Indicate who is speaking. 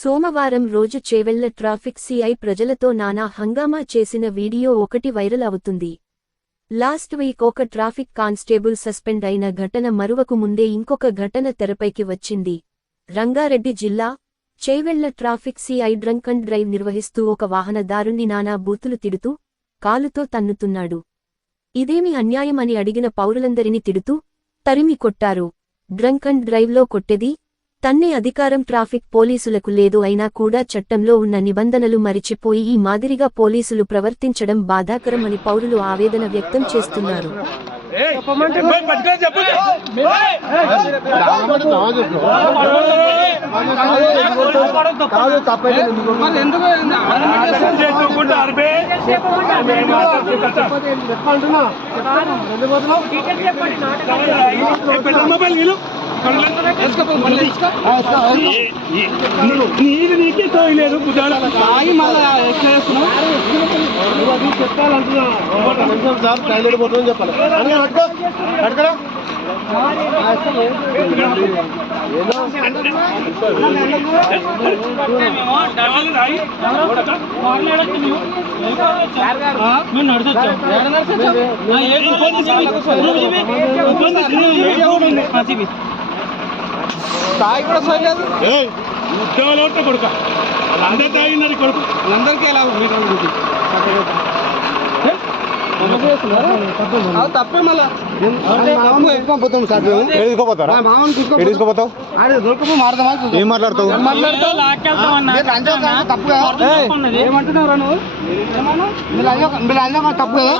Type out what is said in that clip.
Speaker 1: సోమవారం రోజు Chevella traffic CI ప్రజలతో నానా హంగామా చేసిన వీడియో ఒకటి వైరల్ అవుతుంది. లాస్ట్ వీక్ ఒక ట్రాఫిక్ కానిస్టేబుల్ సస్పెండ్ అయిన ఘటన మరువకు ముందే ఇంకొక ఘటన తెరపైకి వచ్చింది. రంగారెడ్డి జిల్లా Chevella traffic CI drunk and drive నిర్వహిస్తూ ఒక వాహనదారుణ్ణి నానా బూతులు తిడుతూ కాలుతో తన్నుతున్నాడు. ఇదేమి అన్యాయమని అడిగిన పౌరులందరినీ తిడుతూ తరిమి కొట్టారు. డ్రంక్ అండ్ డ్రైవ్లో కొట్టేది తన్నే అధికారం ట్రాఫిక్ పోలీసులకు లేదు అయినా కూడా చట్టంలో ఉన్న నిబంధనలు మరిచిపోయి ఈ మాదిరిగా పోలీసులు ప్రవర్తించడం బాధాకరమని పౌరులు ఆవేదన వ్యక్తం చేస్తున్నారు. నీళ్ళు నీకే తోయలేదు తాగి మళ్ళీ మళ్ళా ఎట్లా చేస్తున్నావు చెప్పాలంటున్నా సార్ టైలర్ పోతుందని చెప్పాలి అడగ పట్టుకో
Speaker 2: తాగి కూడా సోయలేదు. ఉద్యోగాలు కొడుక. అందరు తాగినది కొడుకు. అందరికీ ఎలా తప్పే మళ్ళా. తీసుకోపోతారా తీసుకోపోతావు ఏం మాట్లాడతావు? తప్పు ఏమంటున్నావు తప్పు కదా